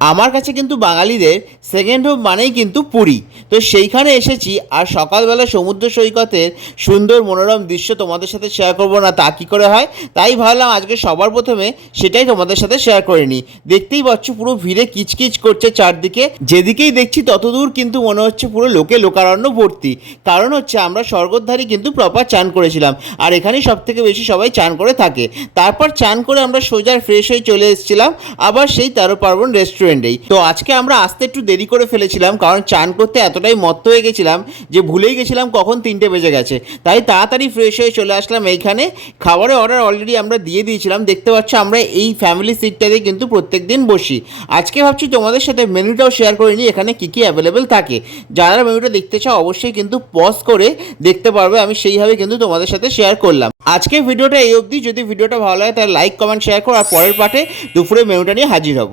আমার কাছে কিন্তু বাঙালিদের সেকেন্ড হোম মানেই কিন্তু পুরী। তো সেইখানে এসেছি, আর সকালবেলা সমুদ্র সৈকতের সুন্দর মনোরম দৃশ্য তোমাদের সাথে শেয়ার করবো না তা কী করে হয়। তাই ভাবলাম আজকে সবার প্রথমে সেটাই তোমাদের সাথে শেয়ার করে নিই। দেখতেই পাচ্ছ পুরো ভিড়ে কিচকিচ করছে চারদিকে, যেদিকেই দেখছি ততদূর কিন্তু মনে হচ্ছে পুরো লোকে লোকারণ্য ভর্তি। কারণ হচ্ছে আমরা স্বর্গদ্বারই কিন্তু প্রপার চান করেছিলাম, আর এখানেই সব থেকে বেশি সবাই চান করে থাকে। তারপর চান করে আমরা সোজা ফ্রেশ হয়ে চলে এসেছিলাম আবার সেই 13 পার্বণ রেস্টুরেন্টেই। তো আজকে আমরা আসতে একটু দেরি করে ফেলেছিলাম, কারণ চান করতে এতটাই মত্ত হয়ে গেছিলাম যে ভুলেই গেছিলাম কখন 3টে বেজে গেছে। তাই তাড়াতাড়ি ফ্রেশ হয়ে চলে আসলাম এইখানে। খাবারের অর্ডার অলরেডি আমরা দিয়ে দিয়েছিলাম। দেখতে পাচ্ছ আমরা এই ফ্যামিলি সিটটাতে কিন্তু প্রত্যেক দিন বসি। আজকে ভাবছি তোমাদের সাথে মেনুটাও শেয়ার করে নিই, এখানে কী কী অ্যাভেলেবেল থাকে। যারা মেনুটা দেখতে চাও অবশ্যই কিন্তু পজ করে দেখতে পারবে, আমি সেইভাবে কিন্তু তোমাদের সাথে শেয়ার করলাম। আজকে ভিডিওটা এই অবধি। যদি ভিডিওটা ভালো লাগে তাহলে লাইক কমেন্ট শেয়ার করো, আর পরের পার্টে দুপুরে মেনুটা নিয়ে হাজির হব।